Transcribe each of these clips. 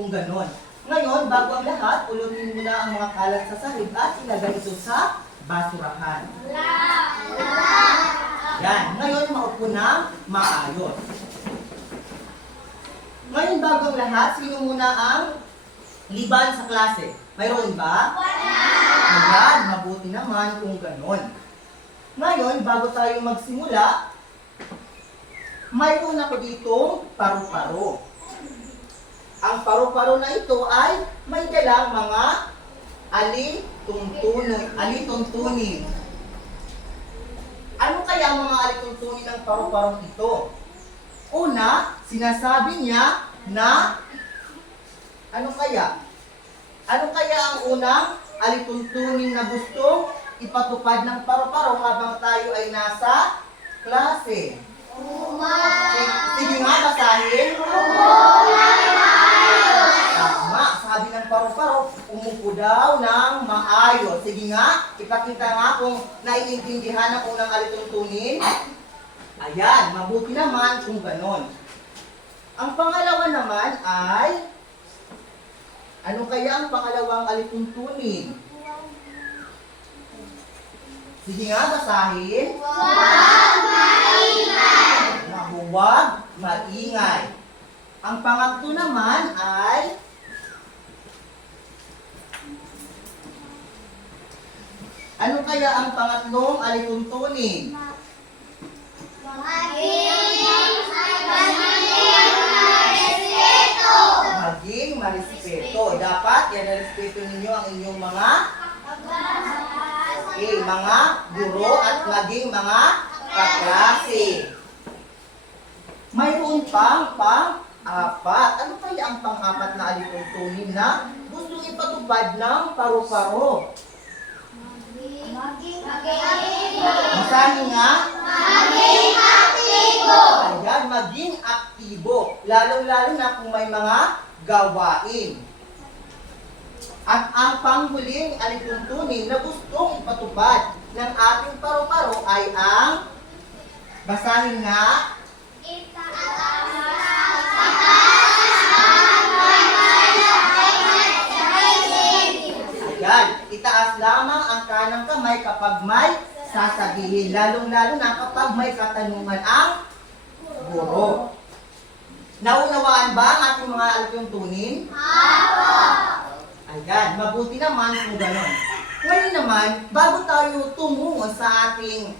Kung ganon. Ngayon, bago ang lahat, pulutin mo na ang mga kalat sa sahig at ilagay ito sa basurahan. Yan. Ngayon, maupo na maayos. Ngayon, bago ang lahat, sino muna ang liban sa klase? Mayroon ba? Ayan, mabuti naman kung ganon. Ngayon, bago tayo magsimula, mayroon ako ditong paru-paro. Ang paru-paro na ito ay may dalang mga alituntunin. Ano kaya ang mga alituntunin ng paru-paro ito? Una, sinasabi niya na ano kaya? Ano kaya ang unang alituntunin na gustong ipatupad ng paru-paro habang tayo ay nasa klase? Sige nga, basahin. Tama, sabi ng paru-paro, umupo daw ng maayos. Sige nga, ipakita nga kung naiintindihan ang unang alituntunin. Ayan, mabuti naman kung ganon. Ang pangalawa naman ay, ano kaya ang pangalawang alituntunin? Sige nga, basahin. Huwag maingay. Ang pangatlo naman ay, ano kaya ang pangatlong alituntunin? Maging marespeto. Dapat yan respeto ninyo ang inyong mga mga guro at maging mga kaklase. Mayroon pang pang-apat. Ano kaya ang pang-apat na alituntunin na gustong ipatupad ng paru-paro? Masahin nga? Ayan, maging aktibo. Lalong-lalo na kung may mga gawain. At ang panghuling alituntunin na gustong ipatupad ng ating paru-paro ay ang, basahin nga, ayan, itaas lamang ang kanang kamay kapag may sasabihin. Lalong-lalo na kapag may katanungan ang guro. Naunawaan ba ang ating mga alituntunin? Ayan, mabuti naman kung gano'n. Ngayon naman, bago tayo tumungo sa ating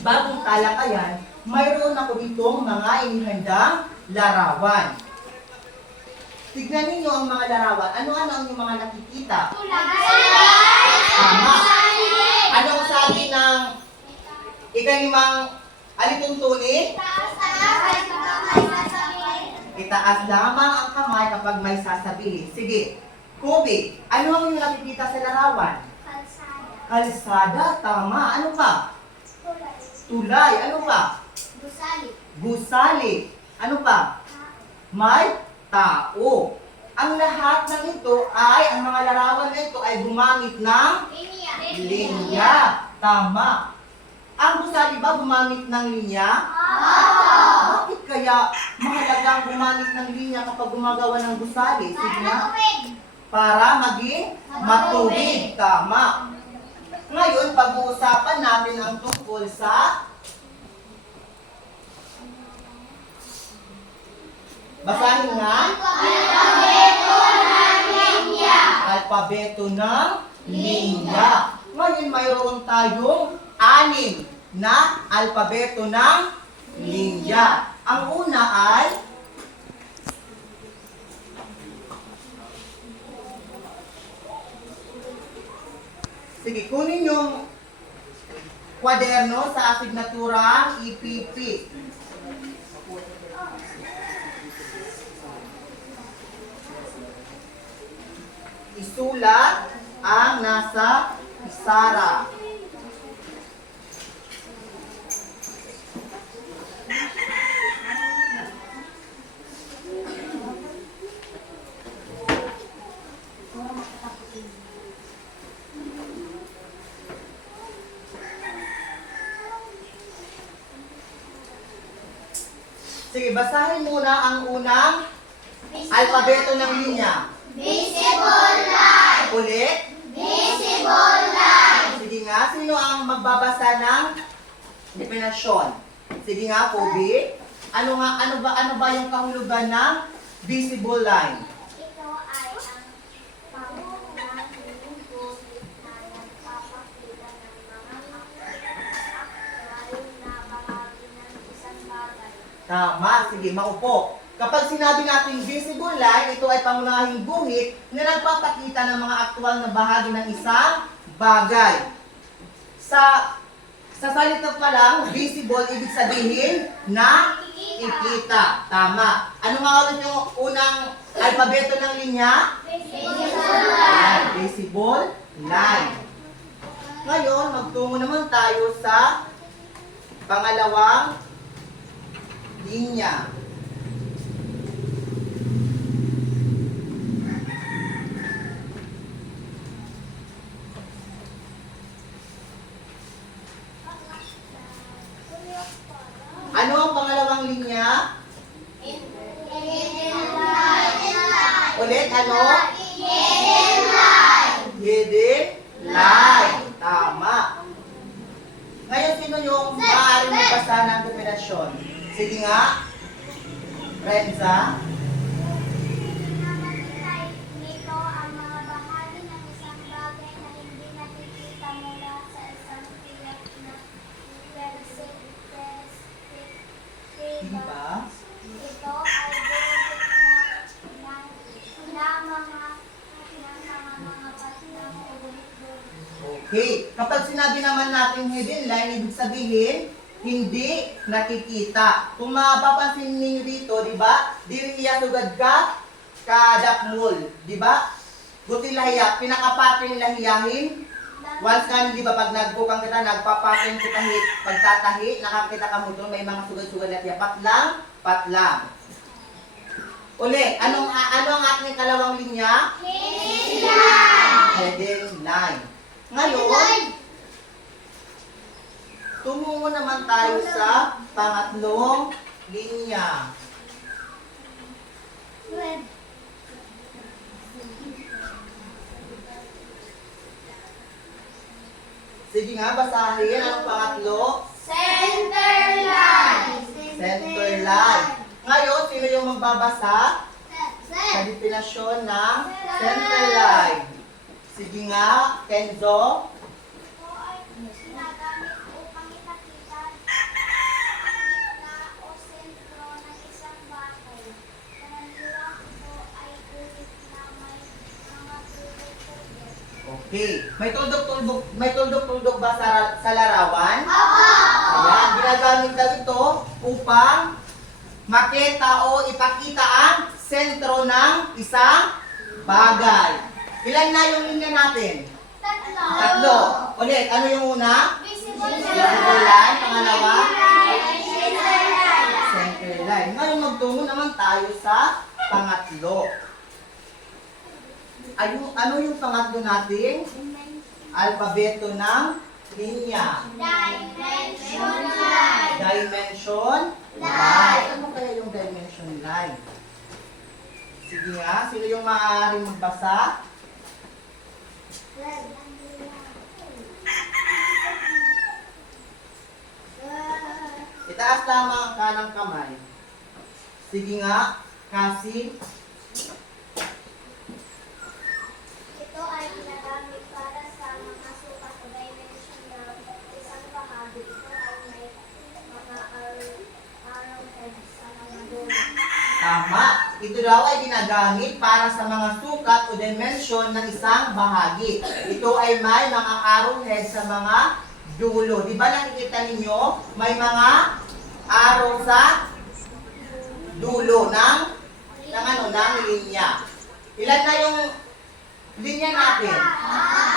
bagong talakayan, mayroon ako ditong mga inihandang larawan. Tignan ninyo ang mga larawan. Ano-ano ang inyong mga nakikita? Tama. Anong sabi ng ika-limang alituntunin? Itaas lamang ang kamay kapag may sasabihin. Sige. Kobe, ano ang inyong nakikita sa larawan? Kalsada. Tama. Ano pa? Tulay. Ano pa? Gusali. Ano pa? May tao. Ang lahat ng ito ay, ang mga larawan na ito ay gumamit ng linya. Tama. Ang gusali ba gumamit ng linya? Bakit kaya mahalagang gumamit ng linya kapag gumagawa ng gusali? Sige na. Para maging matubig. Tama. Ngayon, pag-uusapan natin ang tungkol sa basahin nga. Alpabeto ng linya. Ngayon, mayroon tayong 6 na alpabeto ng linya. Ang una ay sige, kunin yung kwaderno sa asignaturang EPP. Isulat ang nasa isara. Sige, basahin muna ang unang Alpabeto ng linya. Visible line. Ulit. Visible line. Sige nga, sino ang magbabasa ng definasyon? Sige nga, Kobe. Ano ba yung kahulugan ng visible line? Ito ay ang pangunahing guhit na nagpapakita ng mga aktwal na bahagi ng isang bagay. Tama, sige, maupo. Kapag sinabi natin visible line, ito ay pangunahing guhit na nagpapakita ng mga aktwal na bahagi ng isang bagay. Sa salita pa lang, visible, ibig sabihin na ikita. Tama. Ano nga ulit yung unang alpabeto ng linya? Visible line. Ayan, visible line. Ngayon, magtungo naman tayo sa pangalawang linya. Ano ang pangalawang linya? Ulit, ano? Hidden line. Tama. Ngayon, sino yung maaaring magbasa ng definasyon? Sige nga. Renza. Nito ang mga bahagi ng isang bagay na hindi nakikita mula sa isang tiyak na perspective. Diba? Ito ay buhit na mga batang ulit-ulit. Okay. Kapag sinabi naman natin hidden line, ibig sabihin, hindi nakikita. Kung mapapansin ninyo dito, di ba? Diri iya sugad ka, kadakmul. Di ba? Buti lahiya, pinakapating lahiyahin. Once kami, di ba, pag nagbukang kita, nagpapating kita, pagtatahi, nakakita ka mo doon, may mga sugad-sugad na tiya. Patlang. Uli, ano ang ating kalawang linya? Hidden line. Ngayon, tumungo naman tayo sa pangatlong linya. Sige nga, basahin. Anong pangatlo? Center line. Center line. Ngayon, sino yung magbabasa sa definasyon ng center line? Sige nga, Kenzo. Ito ay ginagamit upang ipakita ang gitna o sentro ng isang bagay. Karaniwang ito ay guhit na may mga tuloy-tuloy. Okay. May tuldok-tuldok ba sa larawan? Oo! Ayan, ginagamit daw ito upang makita o ipakita ang sentro ng isang bagay. Ilan na yung linya natin? Tatlo. Ulit, ano yung una? Visible Visible line. Pangalawa? Center line. Center line. Ngayon magtungo naman tayo sa pangatlo. Ano yung pangatlo natin? Alpabeto ng linya. Dimension line. Dimension line. Ano kaya yung dimension line? Sige nga, sino yung maaaring magbasa? Itaas lamang ang kanang kamay. Sige nga, kasi Ito ay ginagamit para sa mga sukat o dimension ng isang bahagi. Ito ay may mga arrowhead sa mga dulo. tama. Ito daw ay ginagamit para sa mga sukat o dimension ng isang bahagi. Ito ay may mga arrowhead sa mga dulo. Di ba nakikita ninyo? May mga arrow sa dulo ng linya. Ilan na yung linya natin?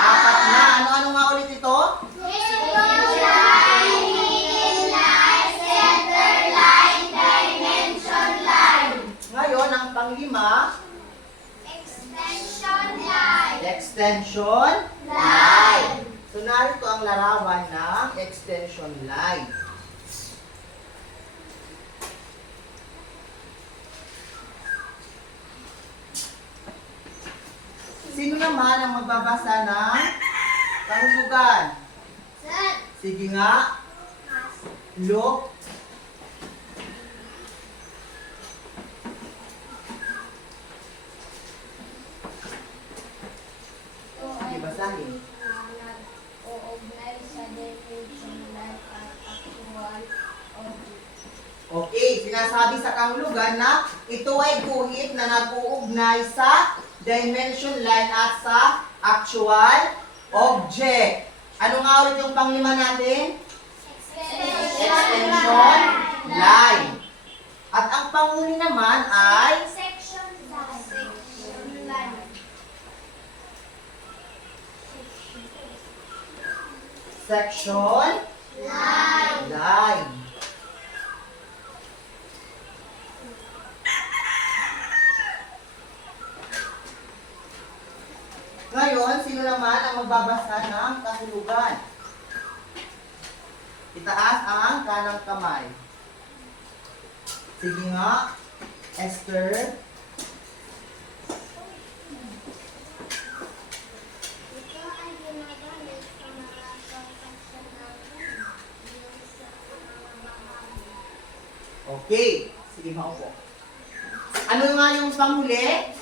Apat na. Ano nga ulit ito? Visible line, hidden line, center line, dimension line. Ngayon, ang panglima, Extension line. extension line. So, narito ang larawan ng extension line. naman ang magbabasa ng kahulugan. Sir. Sige nga. Look. Sige, basahin. Uugnay sa definitional at actual object. Okay, sinasabi sa kahulugan na ito ay guhit na nag-uugnay sa dimension line at sa actual object. Ano nga ulit yung panglima natin? Extension line. At ang panghuli naman ay Section line. section line. Ngayon, sino naman ang magbabasa ng kahulugan? Itaas ang kanang kamay. Sige nga, Esther. Ito ay ginagamit sa mga professional use sa mga bahagi. Okay. Sige, maupo. Ano nga yung panghuli?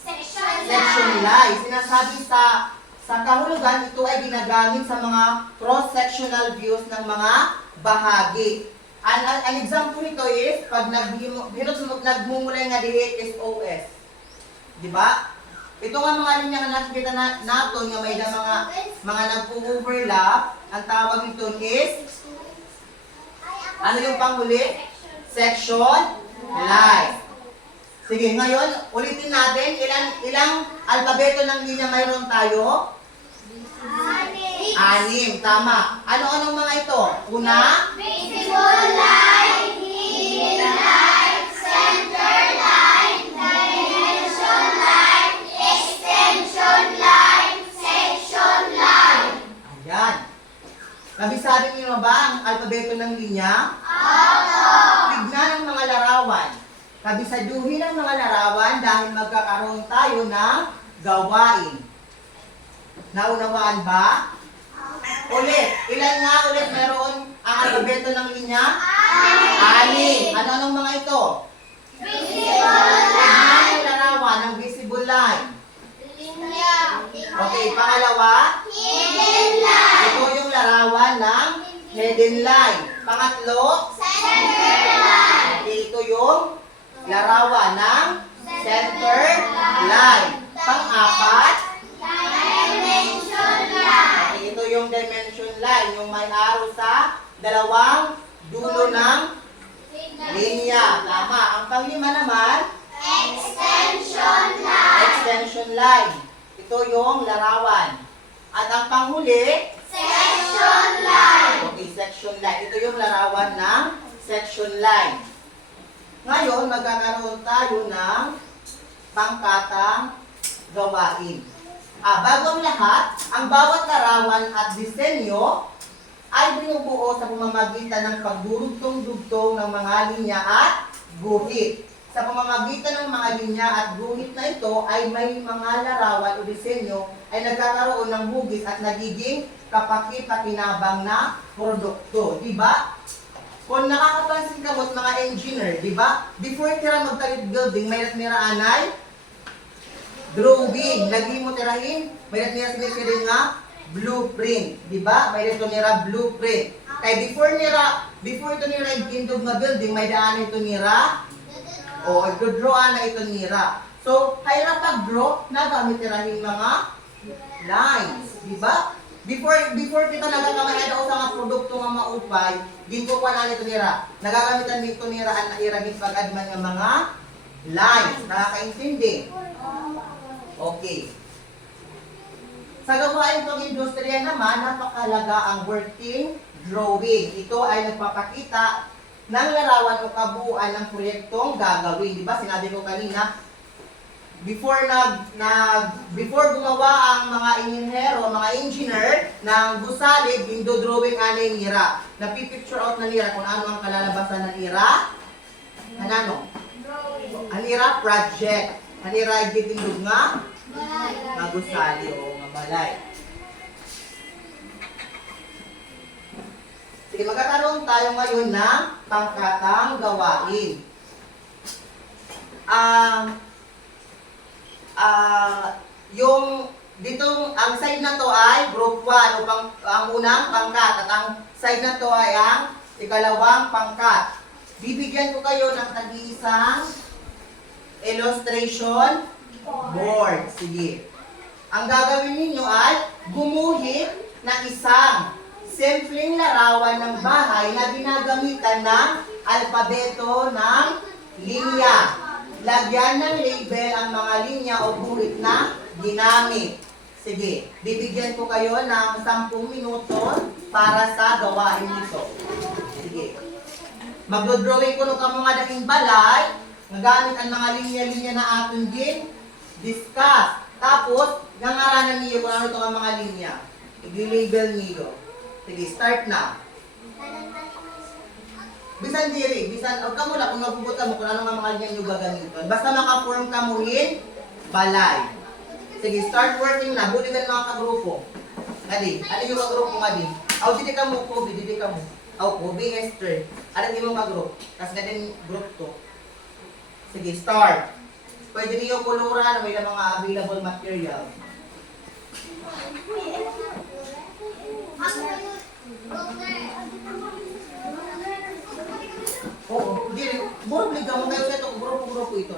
Section line. Sinasabi sa kahulugan, ito ay ginagamit sa mga cross-sectional views ng mga bahagi. An example nito is, pag nagmumulay nga dihit is OS. Diba? Ito nga mga linya nga nakikita nato nga may na mga nagpo-overlap, ang tawag nito is, ano yung panghuli? Section line. Sige, ngayon, ulitin natin, ilang alpabeto ng linya mayroon tayo? 6. Tama. Ano-anong mga ito? Una? Visible line, hidden line, center line, dimension line, extension line, section line. Ayan. Kabisado niyo na ba ang alpabeto ng linya? Tignan ang mga larawan. Kabisaduhin ang mga larawan dahil magkakaroon tayo ng gawain. Naunawaan ba? Ulit. Ilan nga ulit meron ang alpabeto ng linya? 6. Ano-anong mga ito? Tignan ang larawan ng visible line. Okay, pangalawa. Hidden line, Ito yung larawan ng hidden line. Pangatlo. center line, Okay, ito yung larawan ng center line. Pang-apat. dimension line, Okay, ito yung dimension line, yung may arrow sa dalawang dulo ng linya. Tama. Ang panglima naman, extension line, extension line. Ito yung larawan. At ang panghuli, section line. okay, section line. Ito yung larawan ng section line. Ngayon, magkakaroon tayo ng pangkatang gawain. Bago ang lahat, ang bawat larawan at disenyo ay binubuo sa pamamagitan ng pagdurugtong-dugtong ng mga linya at guhit. Sa pamamagitan ng mga linya at guhit na ito ay may mga larawan o disenyo ay nagkakaroon ng hugis at nagiging kapaki-pakinabang na produkto. Diba? Kung nakakapansin ka mo't mga engineer, diba? Before tira magtalit building, may natira anay drawing. Lagi mo tirahin, may natira sinisirin nga blueprint. Diba? May natira blueprint. Kaya before ito nira indog nga building, may daan ito nira o draw na ito nira. So, kaya pag-draw, nagamit tirahin mga lines. Diba? Before kita nagagamit daw sa mga produkto nga maupay, ginto pa na nito nira. Nagagamitan dito nira ang nairagin pag-adman ng mga lines. Nakakaintindi? Okay. Sa gawain itong industriya naman, napakalaga ang working drawing. Ito ay nagpapakita ng larawan o kabuuan ng proyektong gagawin. Di ba? Sinabi ko kanina, before gumawa ang mga inhinero, mga engineer ng gusalig, drawing anay nira. Napipicture out na nira kung ano ang kalalabasan ng nira. Ano? Ang nira project. Ang nira gitindog nga Magusali o mabalay. Sige, magkakaroon tayo ngayon ng pangkatang gawain. Yung ditong ang side na to ay group 1 o ang unang pangkat at ang side na to ay ang ikalawang pangkat. Bibigyan ko kayo ng tag-iisang illustration board. Sige. Ang gagawin ninyo ay gumuhit ng isang simpleng larawan ng bahay na ginagamitan ng alpabeto ng linya. Lagyan ng label ang mga linya o guhit na ginamit. Sige, bibigyan ko kayo ng 10 minuto para sa gawain nito. Sige. Magdodrawing ko nung mga daking balay, nagamit ang mga linya-linya na aton din, discuss. Tapos, nangaranan niyo kung ano itong mga linya. I-label niyo. Sige, start na. Bisan diri, bisan, huwag ka muna kung mapupunta mo kung ano mga linya nyo gagamitin. Basta makaform ka mo rin, balay. Sige, start working na. Bulitan mga kagrupo. Adi, ano yung kagrupo nga din? Aw, didi ka mo, Kobe, didi ka mo. Aw, Kobe, Esther. Ano yung kagrupo? Tapos na din group to. Sige, start. Pwede niyo kuluran, may mga available material. Oo, hindi. Burong ligaw mo kayo ito. Grupo ito.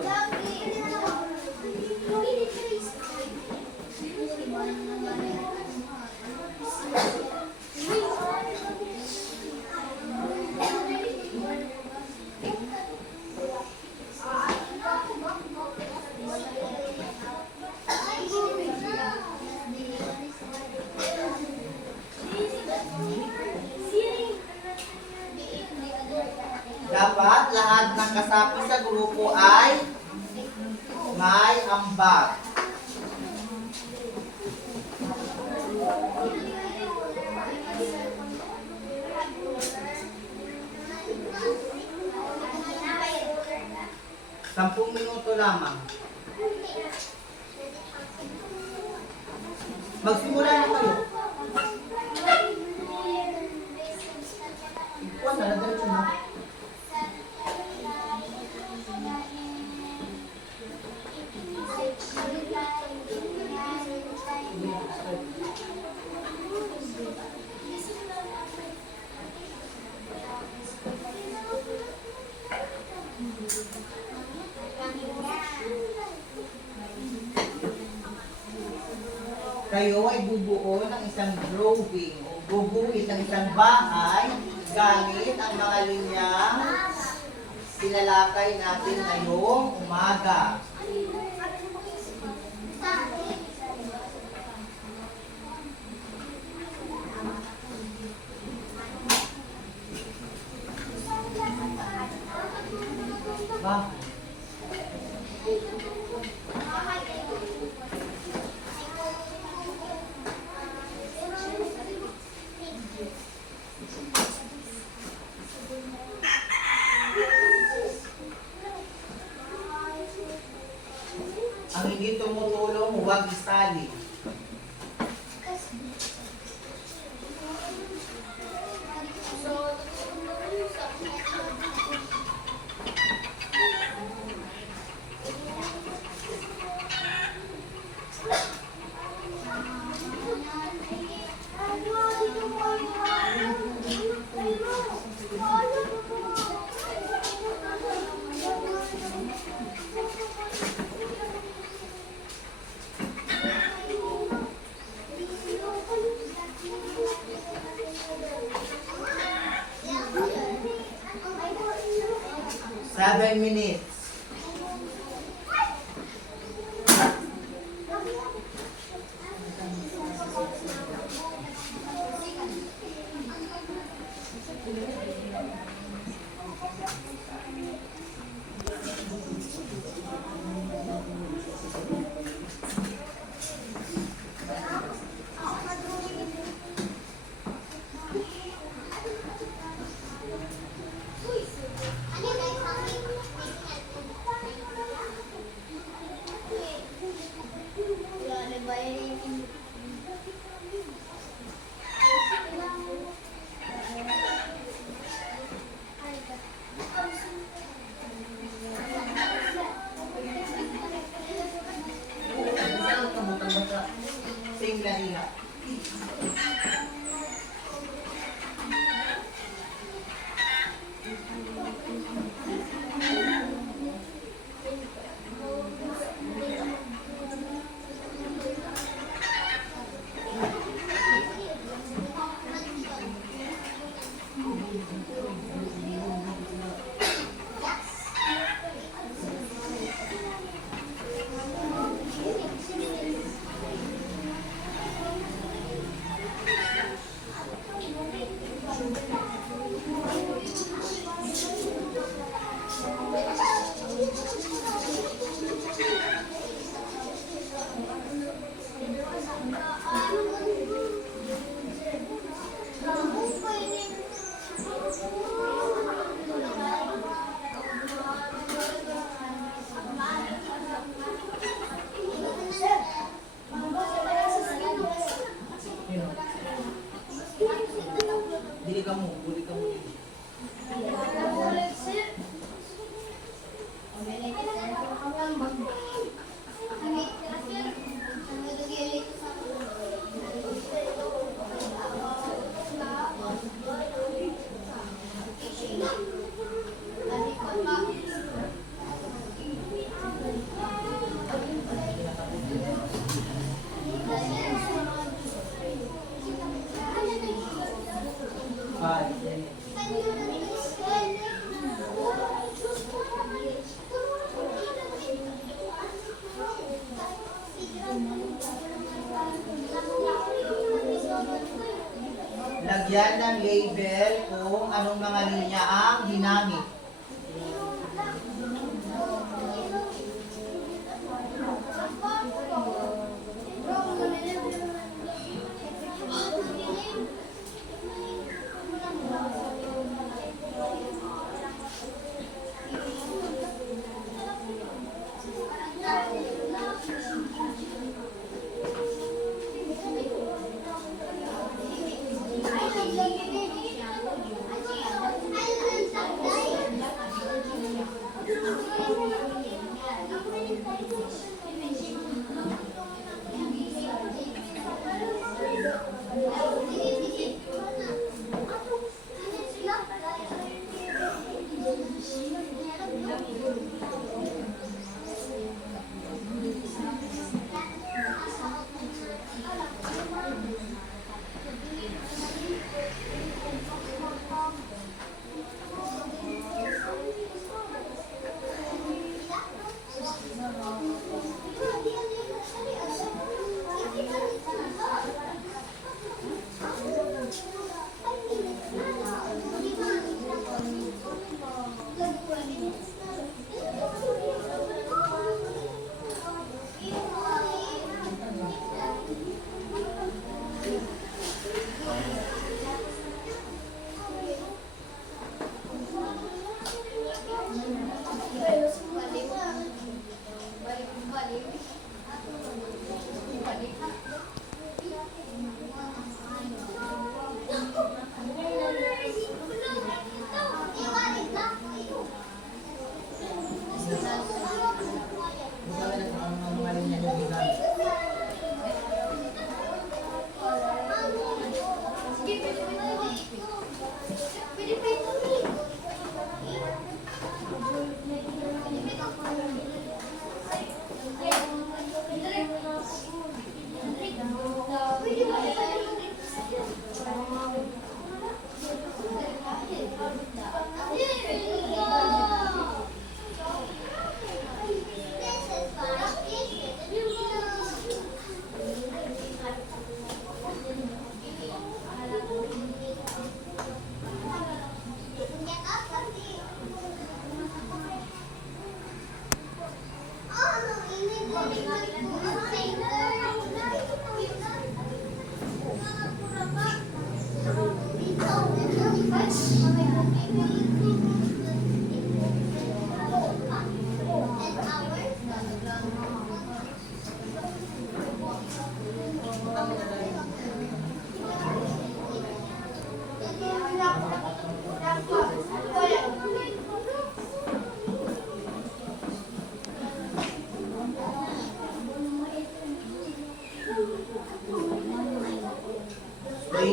Dapat lahat ng kasapi sa grupo ay may ambag. Sampung minuto lamang. Magsimula na kayo. Ikuan na, diretso na. Kayo ay bubuo ng isang drawing o bubuin ng isang bahay gamit ang mga linyang sinalakay natin ngayong umaga. Ba? Ang hindi tumutulong, huwag isali. Seven minutes. Dili ka mo, huli ka mo. Lagyan ng label kung anong mga linya ang ginamit.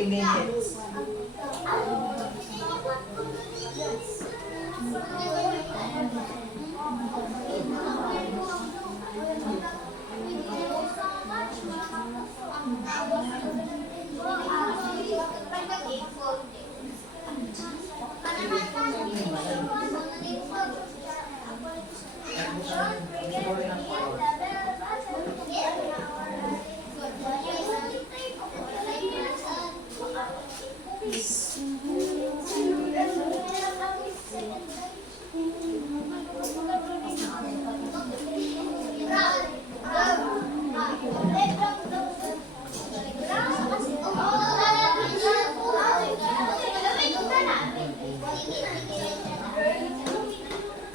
Minutes.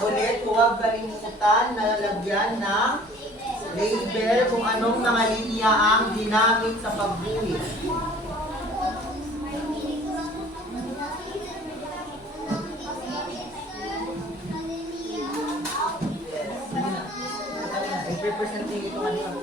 Ulit, huwag kalimutan na lalagyan ng label kung anong mga linya ang ginamit sa pagguhit. I-representing ito kanina.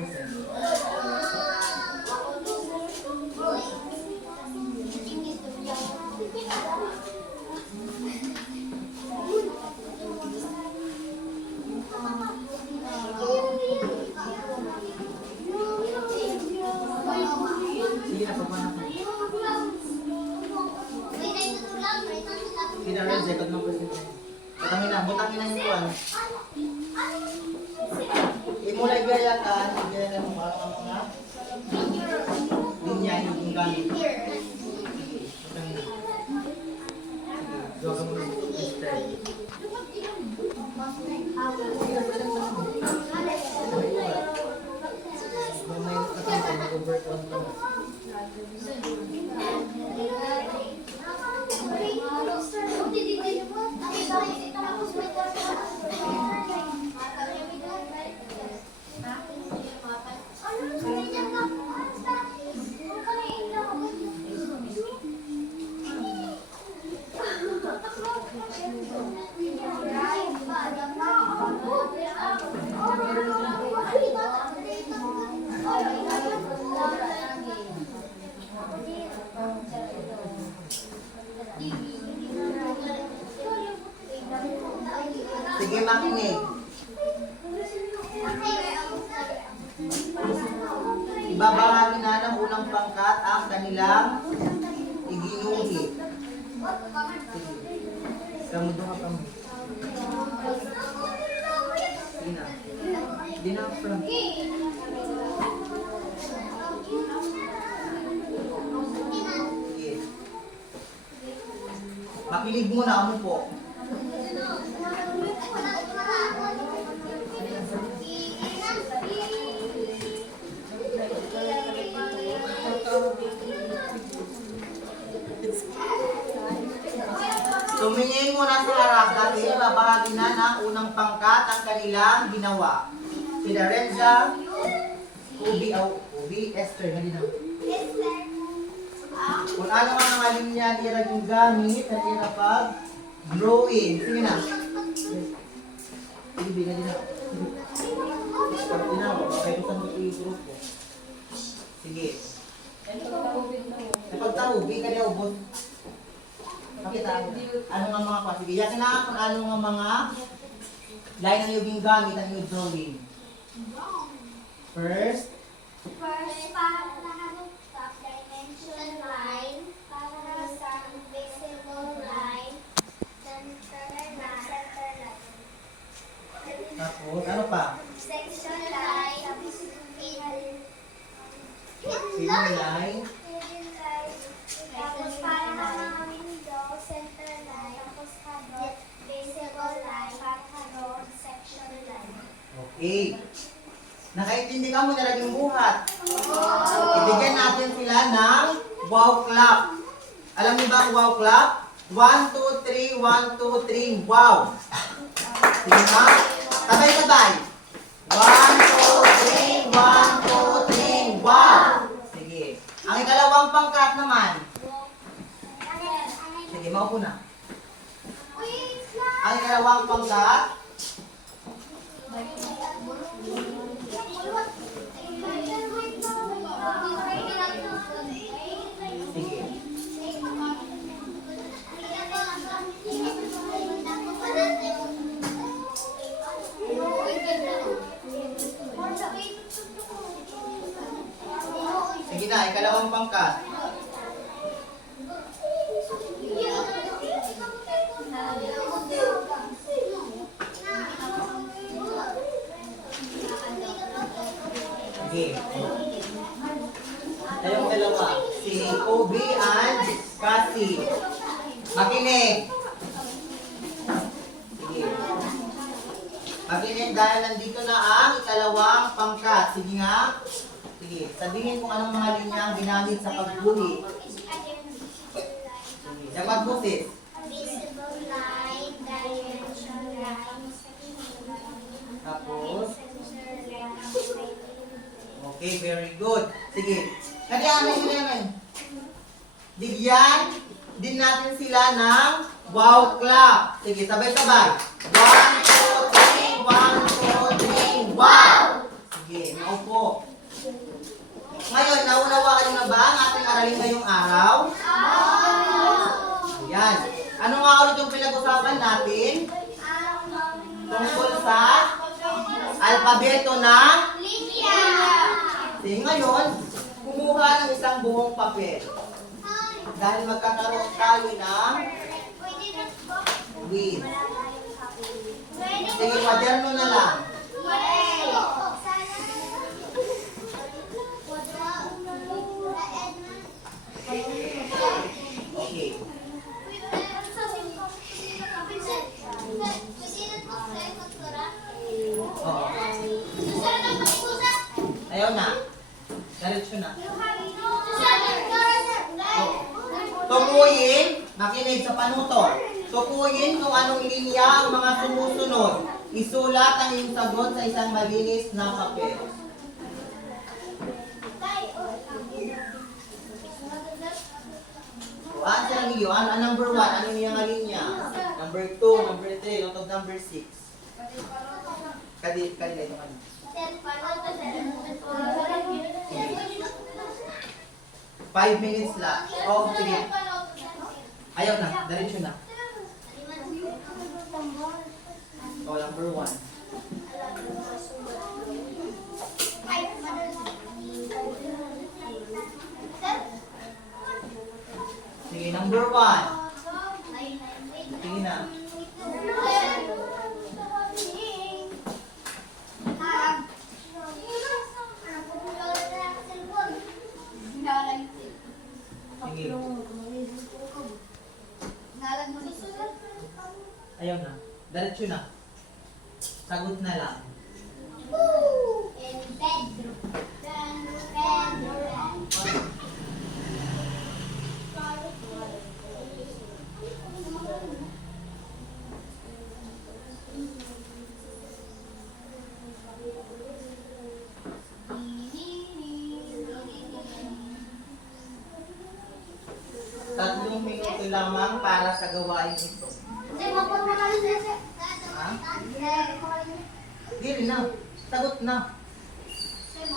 Sige na, pagmana ko. Sige na, Renze, pag mag-present tayo. Butangin na yung kuwan. Imulay gaya ka, gaya na mo para ang mga linya yung gamit. Butangin na. Gawa mo yung style. Mamay na katang mag-overcome ka. Sige, makinig. Ibabahagi na ng unang pangkat ang kanilang iginuhi. Sige. Kamuduha ka mo. Sige na. Hindi na from. Sige. Makinig muna ako po. Tumingin muna sa harap dahil babahagi na ng unang pangkat ang kanilang ginawa. Si Darenza, Ubi, Esther, hindi na. Kung ano ang mga linya nila yung gamit at nila pag-drawing. Sige na. Sige, bigyan din na. Sige na, bakit ito sa grupo. Sige. Napagtahubi ka niya ubod. Pakita mo. Ano nga mga kwa? Sige, yakin na kung ano nga mga line ang yung gamit ang yung drawing. First, para sa dimension line, para sa visible line, center line. tapos, ano pa? Section line, Sino line? tapos para sa mga window, center line, tapos hadot, visible line, para hadot, section line. Okay. Nakaintindi ka mo na laging buhat. Ibigyan natin sila ng wow clap. Alam niyo ba ang wow clap? 1, 2, 3, 1, 2, 3, wow! Sige na. Sabay-sabay. 1, 2, 3, 1, 2, 3, wow! Sige. Ang ikalawang pangkat naman. Sige, maupo na. Ang ikalawang pangkat. Sige. Sige na, ikalawang pangkat. Sige. Tayong dalawa. Si Kobe and Cassie. Makinig. Sige. Makinig dahil nandito na ang ikalawang pangkat. Sige nga. Sige. Sabihin kung anong mga linya ang ginamit sa pagguhit. Sige. Dapat busis. Visible line, dimension line, Tapos. center line. Okay, very good. Sige. Kaya ano yun? Bigyan din natin sila ng wow clap. Sige, sabay-sabay. 1, 2, 3, 1, 2, 3, wow! Sige. Opo. Ngayon, naunawaan niyo na ba ang ating aralin ngayong araw? Ayan. Ano nga ulit yung pinag-usapan natin? Tungkol sa alpabeto ng Sige, ngayon, kumuha ng isang buong papel. Dahil magkakaroon tayo ng with. Sige, kwaderno na lang. Okay. Oo. Ayaw na. Diretso na. Tukuyin, makinig sa panuto. Tukuyin kung anong linya ang mga sumusunod. Isulat ang iyong sagot sa isang malinis na papel. Answer ang iyo. Number 1, ano niya nga linya? Number 2, number 3, not of number 6. Kadit, ito ka. 5 minutes lang. Oh, sige. Ayaw na, diretso na. Oh, number 1. Sige, number 1. Sige na. Sige. Ayaw na. Diretso na. Sagot na lang. Tatlong minuto lamang para sa gawain ito. Ha? Dili na. Sagot na.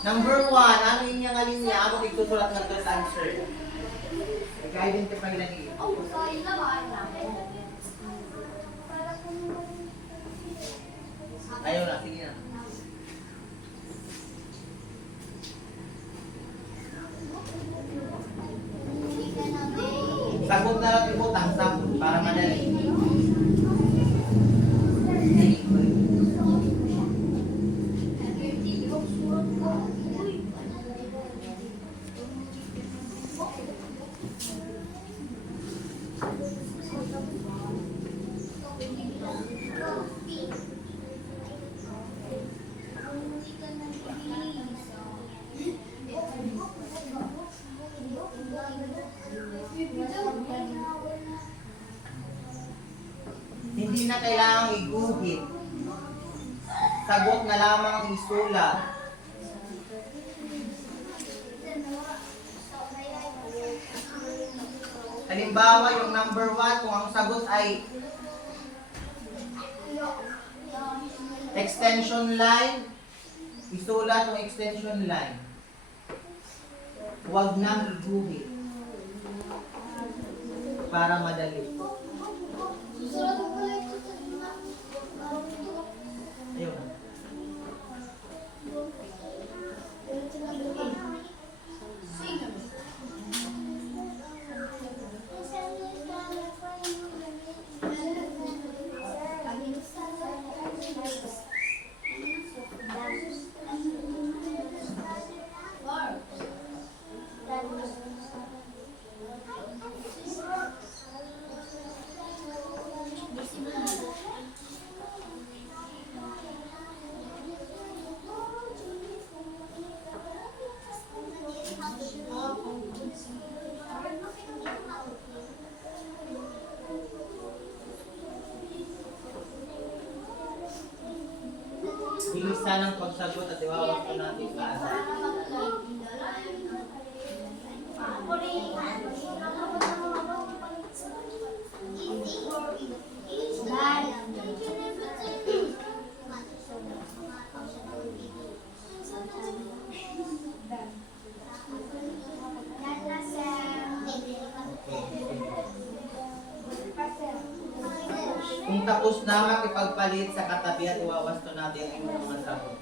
Number 1, ano yung niyang alinya? Ako tigsusulat ng first answer. Nag-identify lang iyo. Ayaw na, sige na. Sagot na lang ibutang, sagot para madali. Hindi na kailangang iguhit. Sagot na lamang ang isulat. Halimbawa, yung number 1, kung ang sagot ay extension line, isulat yung extension line. Huwag nang iguhit. Para madali. Ayun. Ilista ng pagsagot at iwawag ko natin sa asal. na makipagpalit sa katabi at iwawasto natin ang inyong mga sagot.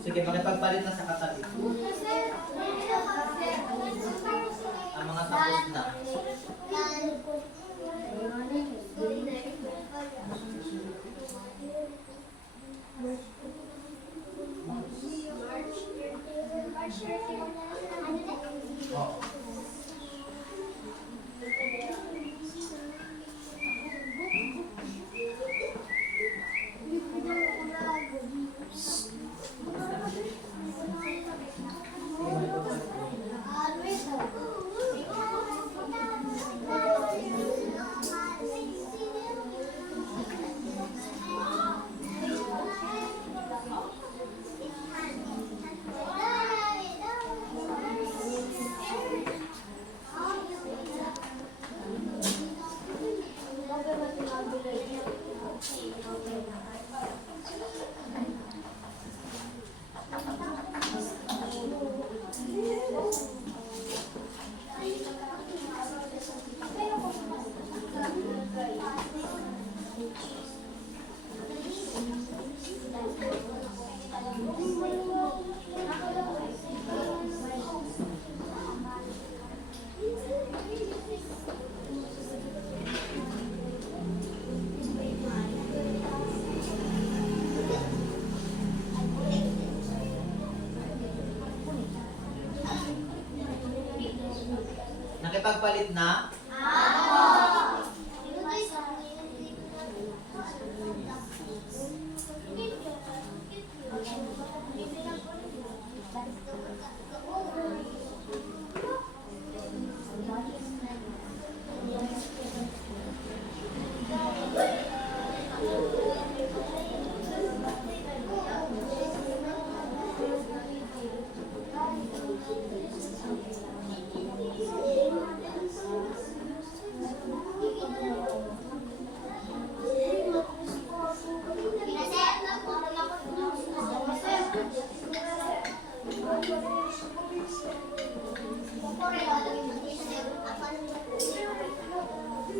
Sige, makipagpalit na sa katabi. Ang mga tapos na. Oh. Nakipagpalit na?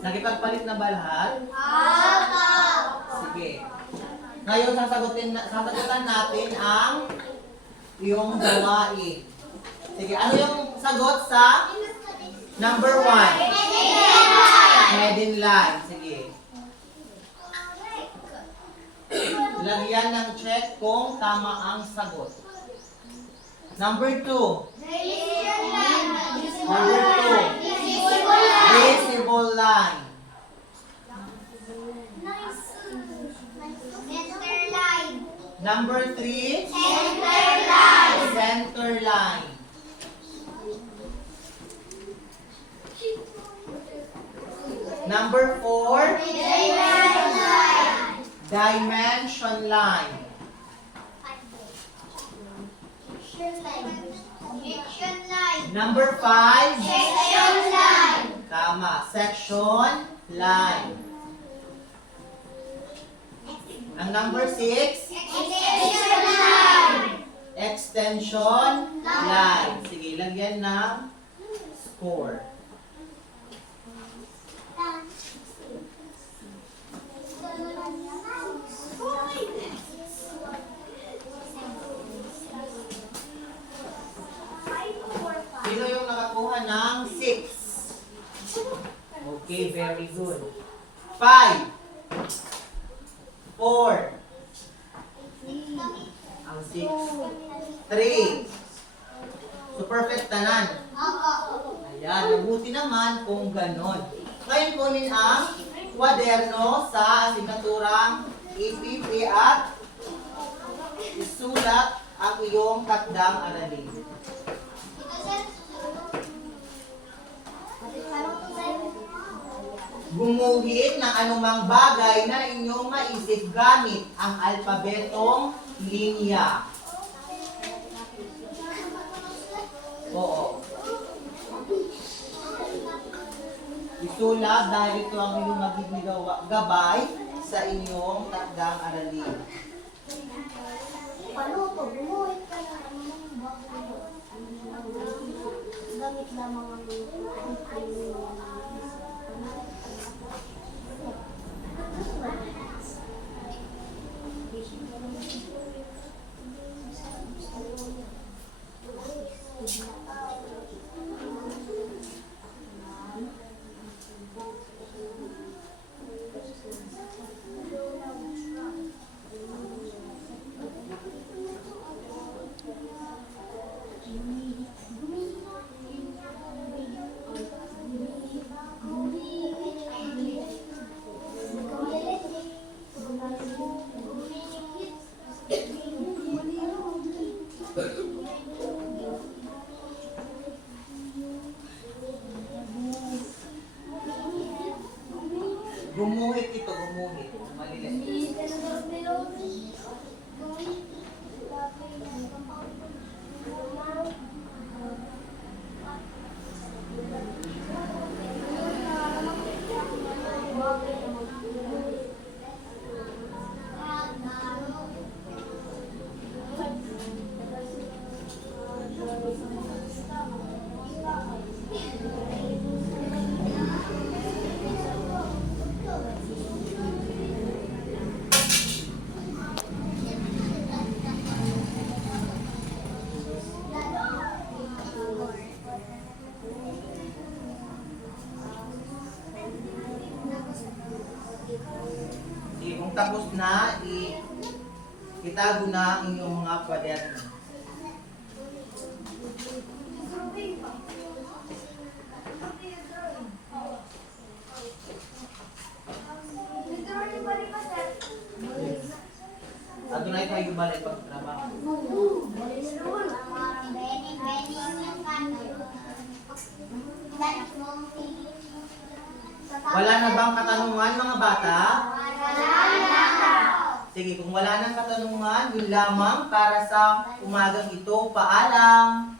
Nakipagpalit na ba lahat? Sige. Ngayon sasagutan natin ang iyong gawain. Sige, ano yung sagot sa number 1? Head in line. Sige. Lagyan ng check kung tama ang sagot. Number 2. Number 2. Visible line. Center line. Number 3. Center line. Center line. Number 4. Dimension line. Section line. Number 5. Section line. Tama. Section line. Ang number 6. Extension line. Extension line. Sige, lagyan ng score. Sino yung nakakuha ng 6? Okay, very good. 5. 4. Ang 6. 3. So, perfect tanan. Ayan, mabuti naman kung ganon. Ngayon kunin ang kwaderno sa asignaturang EPP at isulat ang iyong takdang aralin. Gumuhit ng anumang bagay na inyong maisip gamit ang alpabetong linya. Oo. Isulat dahil ito ang inyong magiging gabay sa inyong takdang aralin. Paano ito? Bumuhit ka ng anumang bagay. Gamit lamang ang Gumuhit ito, gumuhit. Malilit. Kung tapos na, itago na ang inyong mga kwaderno. At doon ay kayo balik pagtrabaho. Wala na bang katanungan mga bata? Sige, kung wala nang katanungan, yun lamang para sa umagang ito. Paalam!